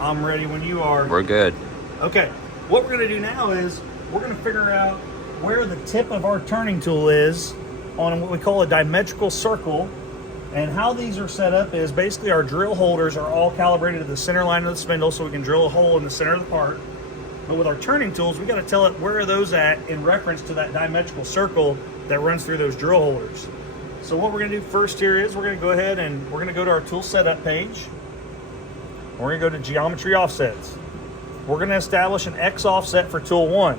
I'm ready when you are. We're good. Okay, what we're gonna do now is we're gonna figure out where the tip of our turning tool is on what we call a diametrical circle. And how these are set up is basically our drill holders are all calibrated to the center line of the spindle so we can drill a hole in the center of the part. But with our turning tools, we gotta tell it where are those at in reference to that diametrical circle that runs through those drill holders. So what we're gonna do first here is we're gonna go ahead and we're gonna go to our tool setup page. We're gonna go to geometry offsets. We're gonna establish an X offset for tool 1.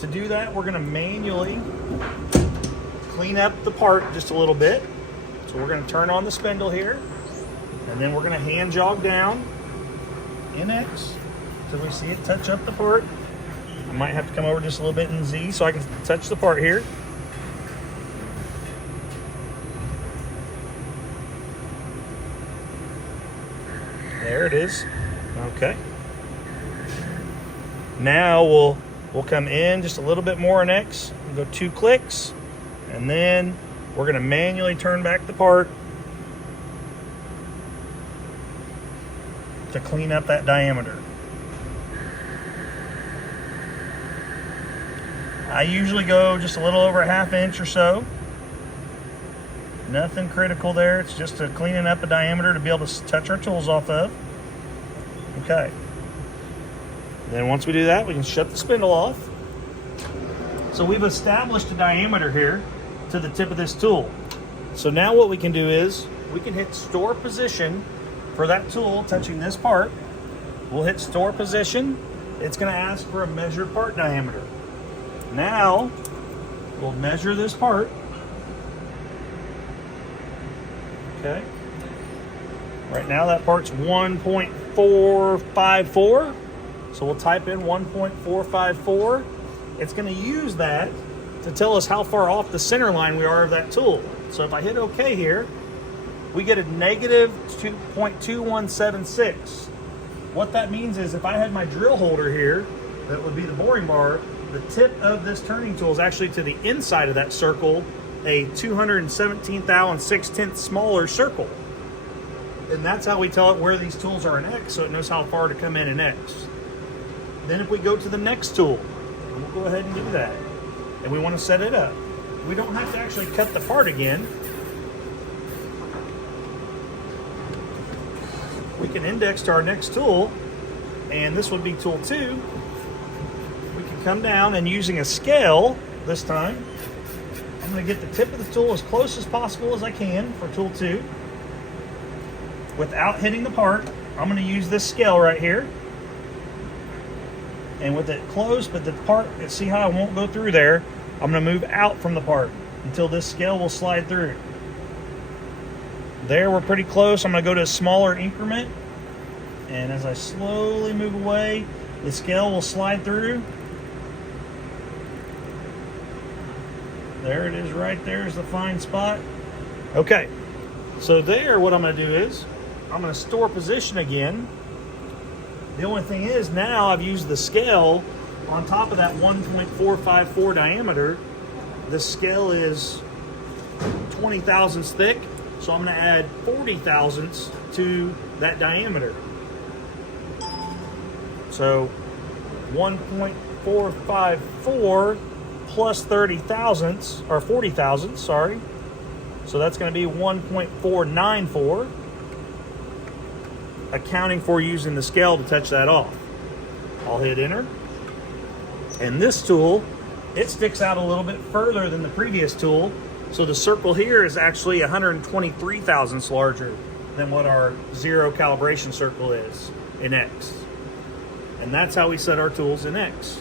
To do that, we're gonna manually clean up the part just a little bit. So we're gonna turn on the spindle here, and then we're gonna hand jog down in X until we see it touch up the part. I might have to come over just a little bit in Z so I can touch the part here. There it is. Okay. Now we'll come in just a little bit more in X. We'll go 2 clicks, and then we're going to manually turn back the part to clean up that diameter. I usually go just a little over a 1/2 inch or so. Nothing critical there. It's just to cleaning up a diameter to be able to touch our tools off of. Okay. Then once we do that, we can shut the spindle off. So we've established a diameter here to the tip of this tool. So now what we can do is we can hit store position for that tool touching this part. We'll hit store position. It's going to ask for a measured part diameter. Now we'll measure this part. Okay. Right now that part's 1.454. So we'll type in 1.454. It's going to use that to tell us how far off the center line we are of that tool. So if I hit OK here, we get a negative 2.2176. What that means is if I had my drill holder here, that would be the boring bar, the tip of this turning tool is actually to the inside of that circle, a 217 thou and 6/10 smaller circle. And that's how we tell it where these tools are in X, so it knows how far to come in X. Then if we go to the next tool, we'll go ahead and do that. And we want to set it up. We don't have to actually cut the part again. We can index to our next tool, and this would be tool 2. We can come down and using a scale this time, I'm going to get the tip of the tool as close as possible as I can for tool 2. Without hitting the part, I'm going to use this scale right here. And with it close, but the part, see how I won't go through there, I'm going to move out from the part until this scale will slide through. There, we're pretty close. I'm going to go to a smaller increment. And as I slowly move away, the scale will slide through. There it is right there is the fine spot. Okay, so there what I'm going to do is I'm going to store position again. The only thing is now I've used the scale on top of that 1.454 diameter. The scale is 20 thousandths thick, so I'm going to add 40 thousandths to that diameter. So 1.454 plus 30 thousandths, or 40 thousandths, sorry. So that's going to be 1.494, accounting for using the scale to touch that off. I'll hit enter. And this tool, it sticks out a little bit further than the previous tool. So the circle here is actually 123 thousandths larger than what our 0 calibration circle is in X. And that's how we set our tools in X.